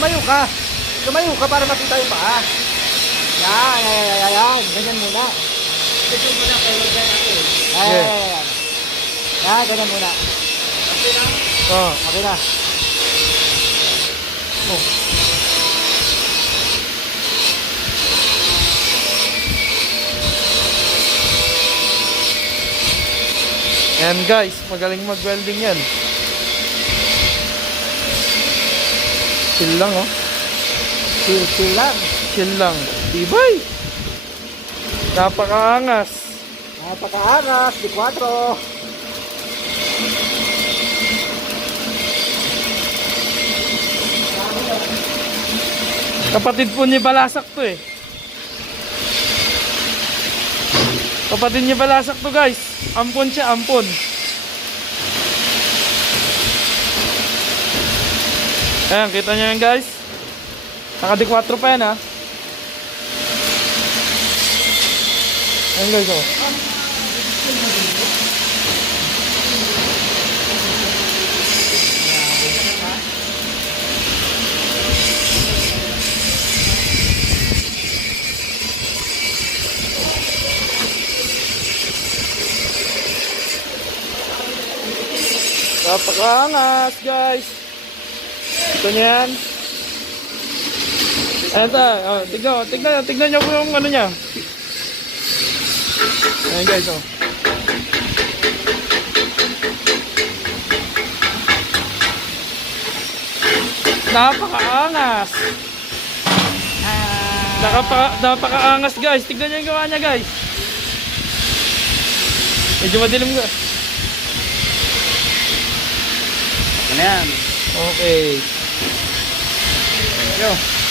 Lumayo ka. Lumayo ka para makita yung paa. Yan, yan, yan. Ganyan muna. Ganyan muna, kaya magyan ako eh. Yan. Yan, ganyan muna. Okay na? Oo, okay na. Oh. Ayan guys, magaling mag-welding yan. Chill lang oh. Chill lang. Chill lang. Tibay. Napakaangas. Napakaangas, di 4. Kapatid po ni Balasak to eh. Kapatid ni Balasak to guys. Ampon siya, ampon. Ayan, kita nyo yan guys. Naka D4 pa yan ha. Ayan guys oh. Napakaangas guys. Ito nyo yan. Eto, oh, tignan nyo po yung ano nya. Ayan guys oh. Napakaangas. Napakaangas guys. Tignan nyo yung gawa nya guys. Medyo madilim ka. Ano yan? Okay. Thank you.